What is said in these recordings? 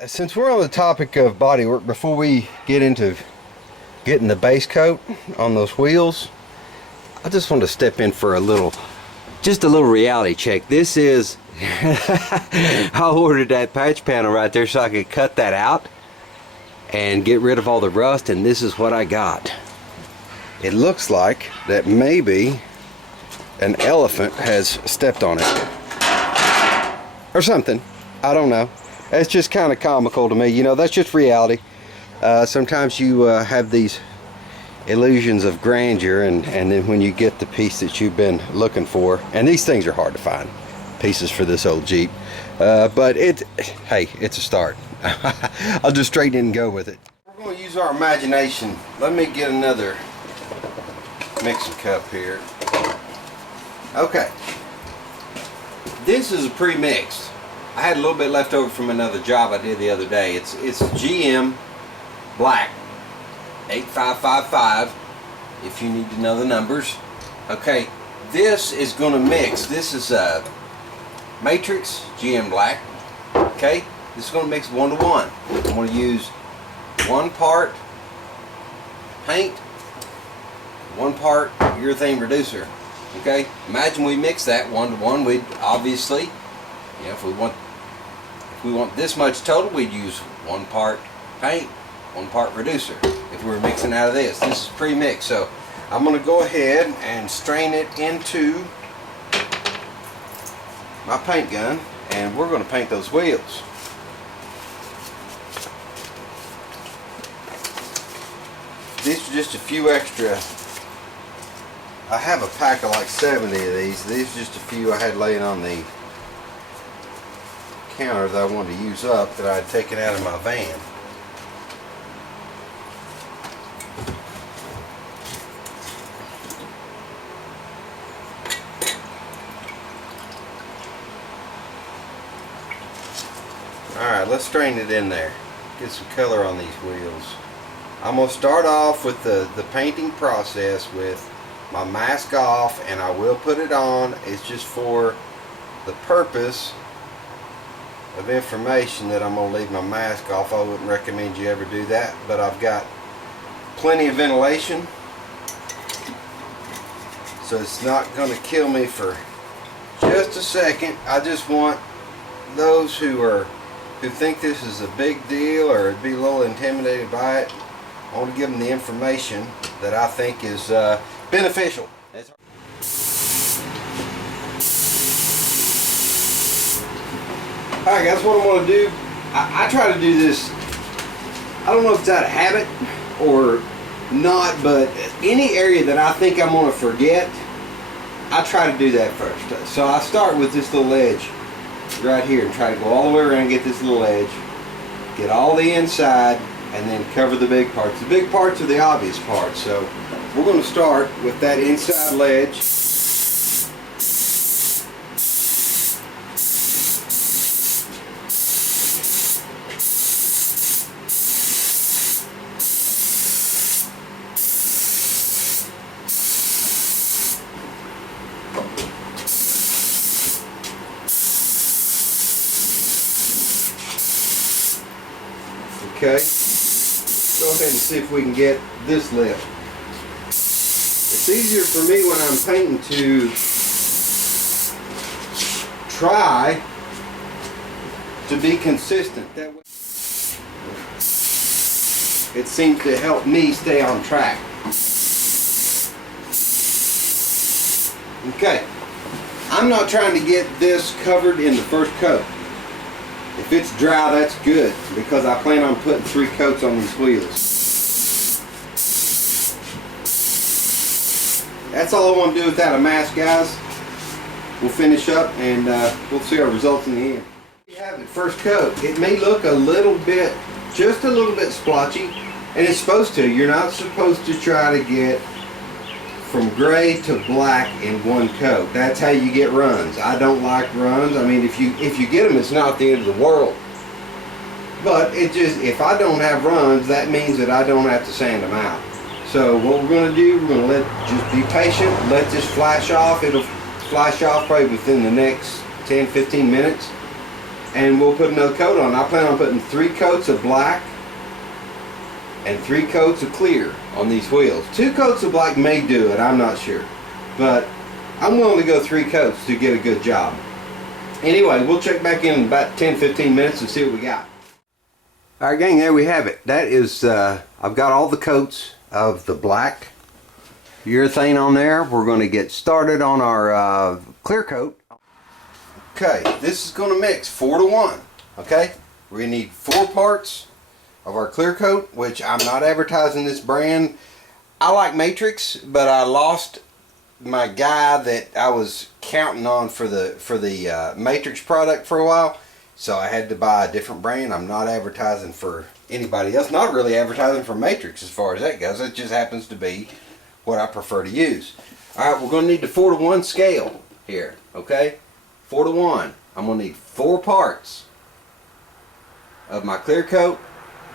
Since we're on the topic of bodywork, before we get into getting the base coat on those wheels, I just want to step in for just a little reality check. This is, I ordered that patch panel right there so I could cut that out and get rid of all the rust, and this is what I got. It looks like that maybe an elephant has stepped on it or something. I don't know. It's just kind of comical to me. You know, that's just reality. Sometimes you have these illusions of grandeur, and then when you get the piece that you've been looking for, and these things are hard to find, pieces for this old Jeep, but hey, it's a start. I'll just straighten in and go with it. We're going to use our imagination. Let me get another mixing cup here. Okay, this is a pre-mixed. I had a little bit left over from another job I did the other day. It's GM black 8555 if you need to know the numbers. Okay, this is going to mix. This is Matrix GM black. Okay, this is going to mix 1 to 1. I'm going to use 1 part paint, 1 part urethane reducer. Okay, imagine we mix that 1 to 1. We'd obviously, you know, if we want this much total, we'd use 1 part paint, 1 part reducer. If we were mixing out of this is pre-mixed. So I'm going to go ahead and strain it into my paint gun, and we're going to paint those wheels. These are just a few extra. I have a pack of like 70 of these. These are just a few I had laying on the counter that I wanted to use up, that I had taken out of my van. Alright, let's strain it in there. Get some color on these wheels. I'm going to start off with the painting process with my mask off, and I will put it on. It's just for the purpose of information that I'm going to leave my mask off. I wouldn't recommend you ever do that, but I've got plenty of ventilation, so it's not going to kill me for just a second. I just want those who think this is a big deal or be a little intimidated by it, I want to give them the information that I think is beneficial. Alright guys, what I'm going to do, I try to do this, I don't know if it's out of habit or not, but any area that I think I'm going to forget, I try to do that first. So I start with this little edge right here and try to go all the way around and get this little edge, get all the inside, and then cover the big parts. The big parts are the obvious parts, so we're going to start with that inside ledge. Okay, go ahead and see if we can get this lip. It's easier for me when I'm painting to try to be consistent. That way it seems to help me stay on track. Okay, I'm not trying to get this covered in the first coat. If it's dry, that's good, because I plan on putting 3 coats on these wheels. That's all I want to do without a mask, guys. We'll finish up and we'll see our results in the end. You have it, first coat. It may look a little bit, just a little bit splotchy, and it's supposed to. You're not supposed to try to get from gray to black in 1 coat. That's how you get runs. I don't like runs. I mean, if you get them, it's not the end of the world. But it just, if I don't have runs, that means that I don't have to sand them out. So what we're going to do, we're going to just be patient, let this flash off. It'll flash off probably within the next 10-15 minutes. and we'll put another coat on. I plan on putting 3 coats of black and 3 coats of clear on these wheels. 2 coats of black may do it, I'm not sure, but I'm willing to go 3 coats to get a good job. Anyway, we'll check back in about 10-15 minutes and see what we got. Alright gang, there we have it. That is, I've got all the coats of the black urethane on there. We're going to get started on our clear coat. Okay, this is going to mix 4 to 1. Okay, we're going to need 4 parts of our clear coat, which I'm not advertising this brand. I like Matrix, but I lost my guy that I was counting on for the Matrix product for a while, so I had to buy a different brand. I'm not advertising for anybody else, not really advertising for Matrix as far as that goes. It just happens to be what I prefer to use. Alright, we're going to need the 4 to 1 scale here, okay? 4 to 1. I'm going to need 4 parts of my clear coat,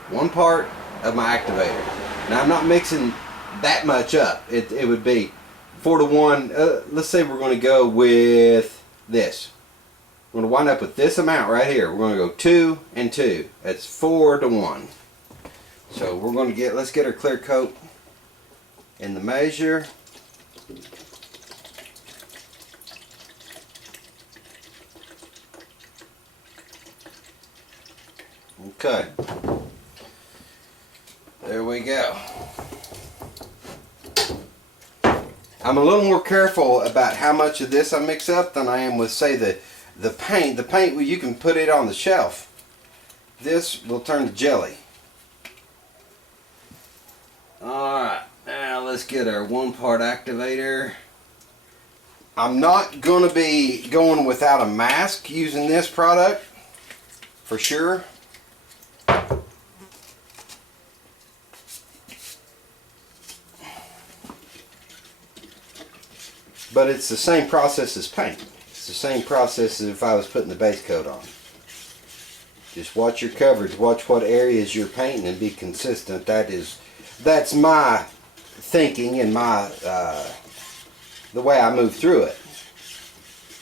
1 part of my activator. Now I'm not mixing that much up. It would be 4 to 1. Let's say we're going to go with this. We're going to wind up with this amount right here. We're going to go 2 and 2. That's 4 to 1. So we're going to let's get our clear coat in the measure. Okay. There we go. I'm a little more careful about how much of this I mix up than I am with, say, the paint. The paint, well, you can put it on the shelf. This will turn to jelly. Alright, now let's get our 1 part activator. I'm not going to be going without a mask using this product, for sure. But it's the same process as paint. It's the same process as if I was putting the base coat on. Just watch your coverage, watch what areas you're painting, and be consistent. That's my thinking and my the way I move through it.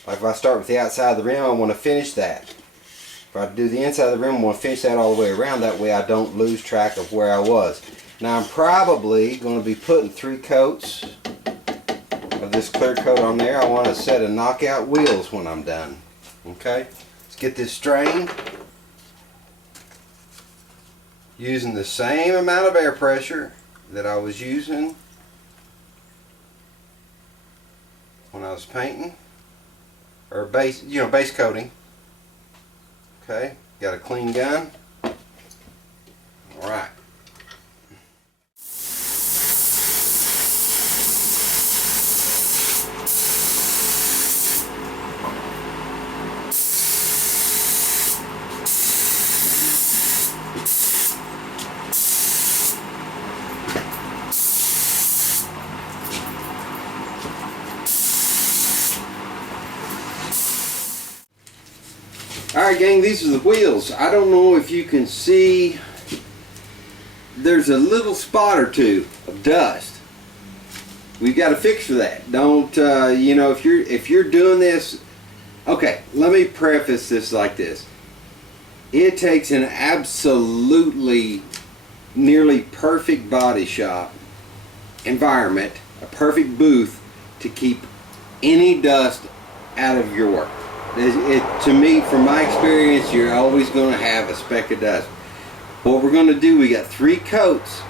Like if I start with the outside of the rim, I want to finish that. If I do the inside of the rim, I want to finish that all the way around. That way I don't lose track of where I was. Now I'm probably going to be putting 3 coats of this clear coat on there. I want a set of knockout wheels when I'm done. Okay, let's get this strained using the same amount of air pressure that I was using when I was painting or base coating. Okay, got a clean gun. All right. Alright gang, these are the wheels. I don't know if you can see, there's a little spot or 2 of dust. We've got to fix for that. Don't, you know, if you're doing this, okay, let me preface this like this. It takes an absolutely nearly perfect body shop environment, a perfect booth, to keep any dust out of your work. To me, from my experience, you're always going to have a speck of dust. What we're going to do, we got 3 coats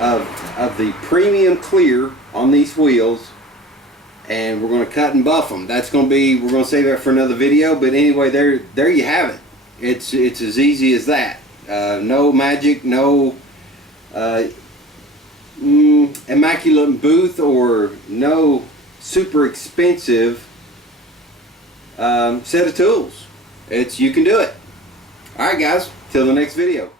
of the premium clear on these wheels, and we're going to cut and buff them. That's going to be, we're going to save that for another video, but anyway, there you have it. It's as easy as that. No magic, no immaculate booth, or no super expensive set of tools. You can do it. Alright guys, till the next video.